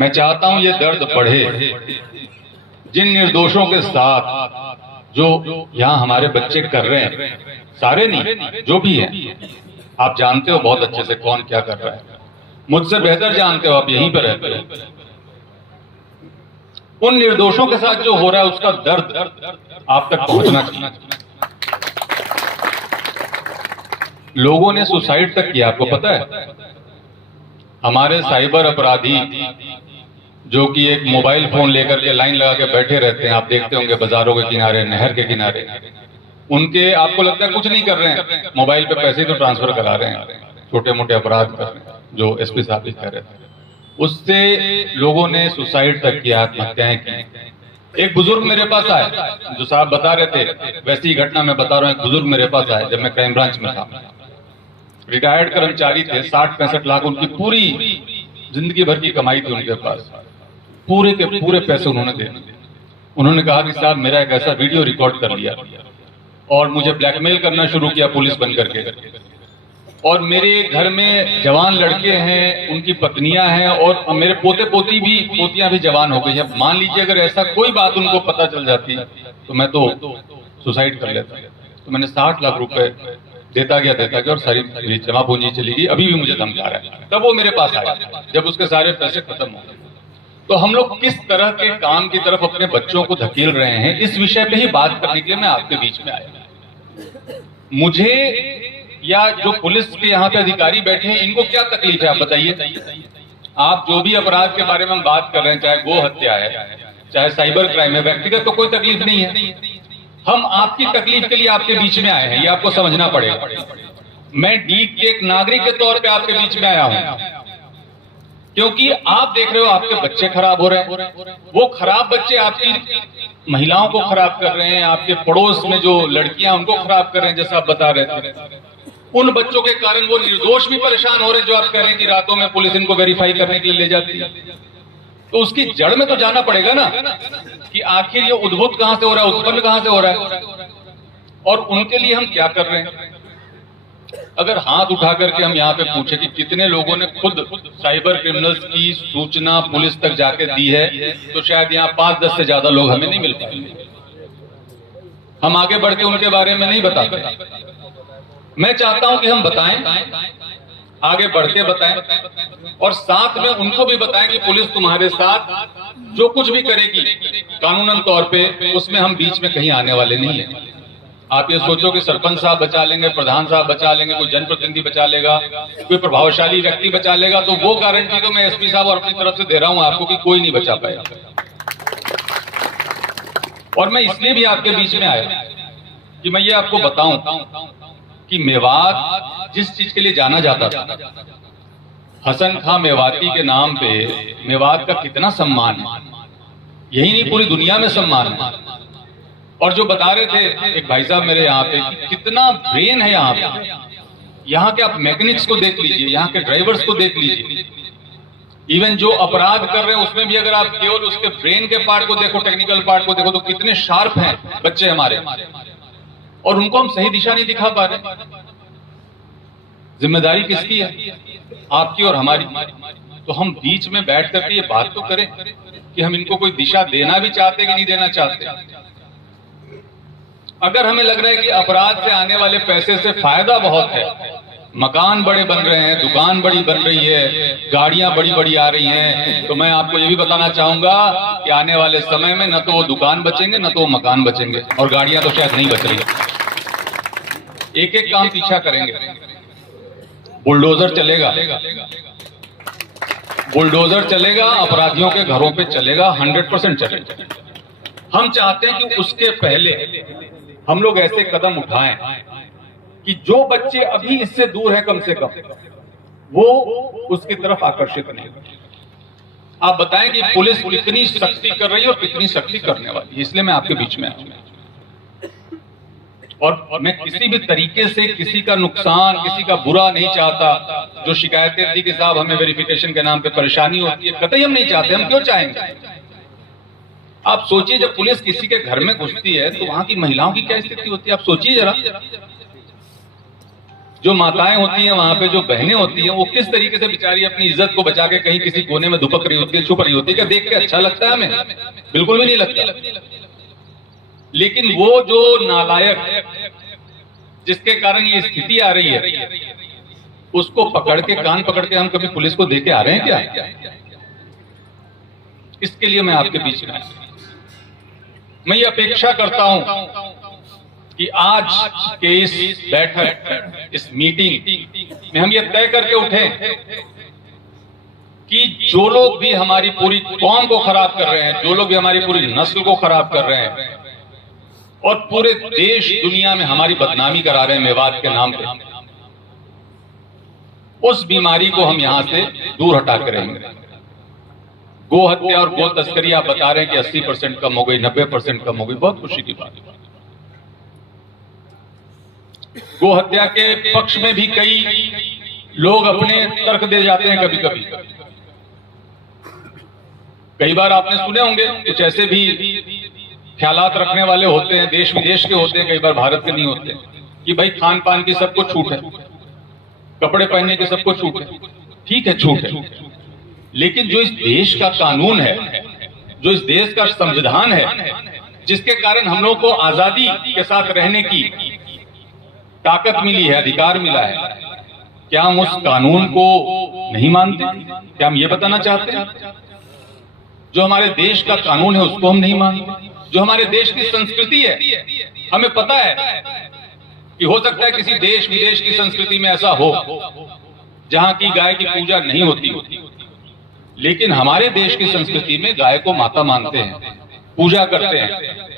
मैं चाहता हूं ये दर्द बढ़े। जिन निर्दोषों के साथ जो यहां हमारे बच्चे कर रहे हैं, सारे नहीं, जो भी हैं, आप जानते हो बहुत अच्छे से कौन क्या कर रहा है, मुझसे बेहतर जानते हो, आप यहीं पर रहते हो। उन निर्दोषों के साथ जो हो रहा है उसका दर्द आप तक पहुंचना चाहिए। लोगों ने सुसाइड तक किया, आपको पता है? हमारे साइबर अपराधी जो कि एक मोबाइल फोन लेकर के लाइन लगा के बैठे रहते हैं, आप देखते होंगे बाजारों के किनारे, नहर के किनारे, उनके आपको लगता है कुछ नहीं कर रहे हैं, मोबाइल पे पैसे तो ट्रांसफर करा रहे हैं, छोटे मोटे अपराध कर रहे हैं, जो एसपी साहब भी कह रहे थे। उससे लोगों ने सुसाइड तक किया, आत्महत्याएं की। एक बुजुर्ग मेरे पास आए, जो साहब बता रहे थे, वैसी घटना मैं बता रहा हूं। एक बुजुर्ग मेरे पास आए जब मैं क्राइम ब्रांच में था, रिटायर्ड कर्मचारी थे, 60-65 लाख उनकी पूरी जिंदगी भर की कमाई थी उनके पास, पूरे के पूरे पैसे उन्होंने दे दिए। उन्होंने कहा कि साहब मेरा एक ऐसा वीडियो रिकॉर्ड कर लिया और मुझे ब्लैकमेल करना शुरू किया पुलिस बन करके, और मेरे घर में जवान लड़के हैं, उनकी पत्नियां हैं, और मेरे पोते पोती भी, पोतियां भी जवान हो गई हैं। मान लीजिए अगर ऐसा कोई बात उनको पता चल जाती तो मैं तो सुसाइड कर लेता। तो मैंने 60 लाख रुपए देता गया और सारी जमा पूंजी चली गई। अभी भी मुझे धमका रहा है। तब वो मेरे पास आया जब उसके सारे पैसे खत्म हो गए। तो हम लोग किस तरह के काम की तरफ अपने बच्चों को धकेल रहे हैं, इस विषय पे ही बात करने के लिए मैं आपके बीच में आया। मुझे या जो पुलिस के यहाँ पे अधिकारी बैठे हैं, इनको क्या तकलीफ है आप बताइए? आप जो भी अपराध के बारे में हम बात कर रहे हैं, चाहे गो हत्या है, चाहे साइबर क्राइम है, व्यक्तिगत तो कोई तकलीफ नहीं है। हम आपकी तकलीफ के लिए आपके बीच में आए हैं, ये आपको समझना पड़ेगा। मैं डीग के एक नागरिक के तौर पे आपके बीच में आया हूं, क्योंकि आप देख रहे हो आपके बच्चे खराब हो रहे हैं। वो खराब बच्चे आपकी महिलाओं को खराब कर रहे हैं, आपके पड़ोस में जो लड़कियां उनको खराब कर रहे हैं, जैसा आप बता रहे थे। उन बच्चों के कारण वो निर्दोष भी परेशान हो रहे हैं, जो आप कह रहे हैं कि रातों में पुलिस इनको वेरीफाई करने के लिए ले जाती है। तो उसकी जड़ में तो जाना पड़ेगा ना, कि आखिर ये उद्भूत कहां से हो रहा है, उत्पन्न कहां से हो रहा है, और उनके लिए हम क्या कर रहे हैं। अगर हाथ उठा करके हम यहाँ पे पूछे कि कितने लोगों ने खुद साइबर क्रिमिनल्स की सूचना पुलिस तक जाके दी है, तो शायद यहाँ 5-10 से ज्यादा लोग हमें नहीं मिल पाएंगे। हम आगे बढ़ के उनके बारे में नहीं बताते। मैं चाहता हूं कि हम बताएं, आगे बढ़ के बताएं, और साथ में उनको भी बताएं कि पुलिस तुम्हारे साथ जो कुछ भी करेगी कानूनन तौर पे, उसमें हम बीच में कहीं आने वाले नहीं हैं। आप ये सोचो कि सरपंच साहब बचा लेंगे, प्रधान साहब बचा लेंगे, कोई जनप्रतिनिधि बचा लेगा, कोई प्रभावशाली व्यक्ति बचा लेगा, तो वो गारंटी तो मैं एसपी साहब और अपनी तरफ से दे रहा हूं आपको कि कोई नहीं बचा पाएगा। और मैं इसलिए भी आपके बीच में आया कि मैं ये आपको बताऊं कि मेवात जिस चीज के लिए जाना जाता था, हसन खां मेवाती के नाम पे मेवात का कितना सम्मान है, यही नहीं पूरी दुनिया में सम्मान है। और जो बता रहे थे एक भाई साहब मेरे यहाँ पे, कितना ब्रेन है यहाँ पे। यहाँ के आप मैकेनिक्स को देख लीजिए, यहाँ के ड्राइवर्स को देख लीजिए, इवन जो अपराध कर रहे हैं उसमें भी अगर आप केवल उसके ब्रेन के पार्ट को देखो, टेक्निकल पार्ट को देखो, तो कितने शार्प हैं बच्चे हमारे, और उनको हम सही दिशा नहीं दिखा पा रहे। जिम्मेदारी किसकी है? आपकी और हमारी। तो हम बीच में बैठ करके ये बात तो करें कि हम इनको कोई दिशा देना भी चाहते कि नहीं देना चाहते। अगर हमें लग रहा है कि अपराध से आने वाले पैसे से फायदा बहुत है, मकान बड़े बन रहे हैं, दुकान बड़ी बन रही है, गाड़ियां बड़ी बड़ी आ रही हैं, तो मैं आपको ये भी बताना चाहूंगा कि आने वाले समय में न तो वो दुकान बचेंगे, न तो वो मकान बचेंगे, और गाड़ियां तो शायद नहीं बच रही। एक एक काम पीछा करेंगे। बुलडोजर चलेगा, बुलडोजर चलेगा, अपराधियों के घरों पे चलेगा, 100% चलेगा। हम चाहते हैं कि उसके पहले हम लोग ऐसे कदम उठाएं कि जो बच्चे अभी इससे दूर हैं, कम से कम वो उसकी तरफ आकर्षित नहीं हो। आप बताएं कि पुलिस कितनी सख्ती कर रही है और कितनी सख्ती करने वाली है। इसलिए मैं आपके बीच में आया, और मैं किसी भी तरीके से किसी का नुकसान, किसी का बुरा नहीं चाहता। जो शिकायतें थी कि साहब हमें वेरिफिकेशन के नाम पे परेशानी होती है, कतई हम नहीं चाहते। हम क्यों चाहेंगे? आप सोचिए, जब पुलिस किसी के घर में घुसती है तो वहां की महिलाओं की क्या स्थिति होती है, आप सोचिए जरा। जो माताएं होती हैं वहां पे, जो बहनें होती हैं, वो किस तरीके से बेचारी अपनी इज्जत को बचा के कहीं किसी कोने में दुपक रही होती है, छुप रही होती है। क्या देख के अच्छा लगता है हमें? बिल्कुल भी नहीं लगता। लेकिन वो जो नालायक जिसके कारण ये स्थिति आ रही है, उसको पकड़ के, कान पकड़ के हम कभी पुलिस को दे के आ रहे हैं क्या? इसके लिए मैं आपके बीच में मैं ये अपेक्षा करता हूं कि आज के इस बैठक, इस मीटिंग में हम ये तय करके उठे कि जो लोग भी हमारी पूरी कौम को खराब कर रहे हैं, जो लोग भी हमारी पूरी नस्ल को खराब कर रहे हैं और पूरे देश दुनिया में हमारी बदनामी करा रहे हैं मेवात के नाम पे, उस बीमारी को हम यहां से दूर हटा कर रहेंगे। गो हत्या और गो तस्करी आप बता रहे हैं कि 80% कम हो गई, 90% कम हो गई, बहुत खुशी की बात है। गो हत्या के पक्ष में भी कई लोग अपने तर्क दे जाते हैं। कभी कभी कई बार आपने सुने होंगे कुछ ऐसे भी ख्यालात रखने वाले होते हैं, देश विदेश के होते हैं, कई बार भारत के नहीं होते, कि भाई खान पान की सबको छूट है, कपड़े पहनने की सबको छूट है। ठीक है, छूट है, लेकिन जो इस देश का कानून है, जो इस देश का संविधान है, जिसके कारण हम लोग को आजादी के साथ रहने की ताकत मिली है, अधिकार मिला है, क्या हम उस कानून को नहीं मानते? क्या हम ये बताना चाहते हैं? जो हमारे देश का कानून है उसको हम नहीं मानते? जो हमारे देश की संस्कृति है, हमें पता है कि हो सकता है किसी देश विदेश की संस्कृति में ऐसा हो जहां की गाय की पूजा नहीं होती, लेकिन हमारे देश की संस्कृति में गाय को माता मानते हैं, पूजा करते हैं।